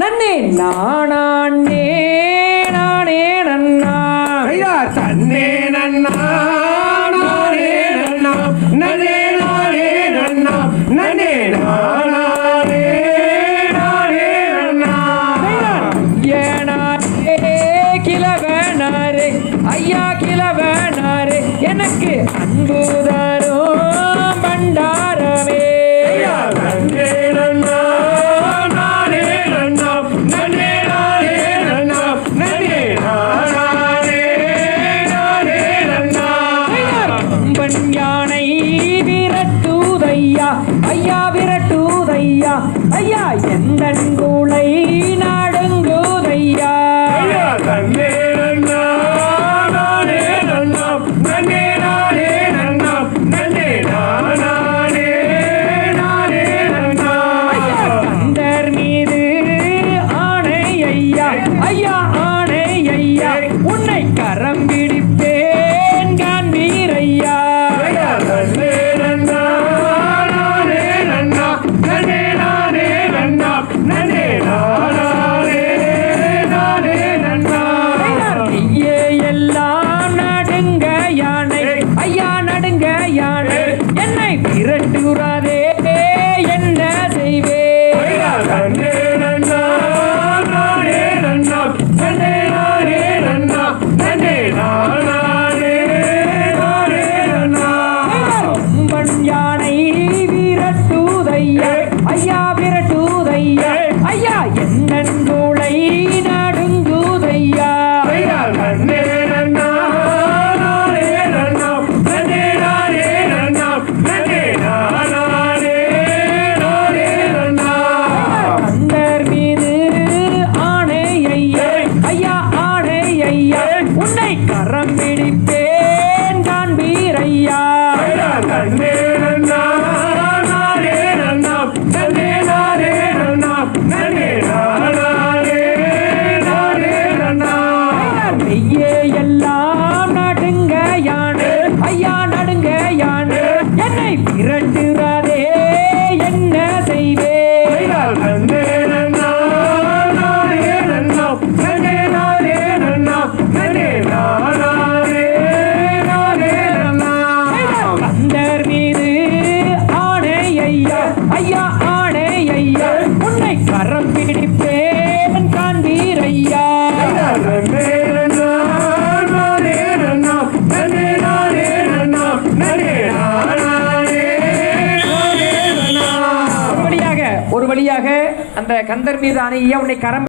நன்னே நானே நானே நன்னா ஐயா தன்னே நன்னா நானே நன்னா நன்னே நானே நன்னா நன்னே நானே நானே நன்னா ஏனாரே கிழவனாரே ஐயா கிழவனாரே எனக்கு அன்புதாரோ பண்டாரமே நன்னே நன்னா நானே நன்னா நன்னே நானே நன்னா நன்னே நானே நானே நன்னா கம்பன் யானை விரட்டுதையா ஐயா விரட்டுதையா ஐயா எந்தன் கூளை நாடுங்குதையா தன்னே நன்னா நானே நன்னா நன்னே நானே நன்னா நன்னே நானே நானே நன்னா கந்தர் மீது ஆணை ஐயா ஐயா ஆணை ஐயா உன்னை கரம் பிடிப்பேன் காண்பீரையா தன்னே நன்னா நானே நன்னா நன்னே நானே நன்னா நன்னே நானே நானே நன்னா ஐயே எல்லாம் நடுங்க யானை ஐயா நடுங்க யானை என்னை விரட்டுறாதே என்ன செய்வே தன்னே நன்னா நானே நன்னா நன்னே நானே நன்னா நன்னே நானே நானே நன்னா கம்பன் யானை விரட்டுதையா ஐயா விரட்டுதையா ஐயா எந்தன் கூளை நடுங்குதையா தன்னே நன்னா நானே நன்னா நன்னே நானே நன்னா நன்னே நானே நானே நன்னா கந்தர் மீது ஆணை ஐயா ஐயா ஆணை ஐயா உன்னை கரம் பிடிப்பேன் காண்பீரையா தன்னே நன்னா நானே நன்னா நன்னே நானே நன்னா நன்னே நானே நானே நன்னா ஐயே எல்லாம் நடுங்க யானை ஐயா நடுங்க யானை என்னை விரட்டுறாதே என்ன செய்வே தன்னே நன்னா நானே நன்னா நன்னே நானே நன்னா நன்னே நானே நானே நன்னா கந்தர் மீது ஆணை ஐயா ஐயா ஆணை ஐயா உன்னை கரம் பிடிப்பேன் காண்பீரையா தன்னே நன்னா நானே நன்னா நன்னே நானே நன்னா நன்னே நானே நானே நன்னா ஒரு வழியாக அந்த கந்தர் மீது ஆணை ஐயா உன்னை கரம்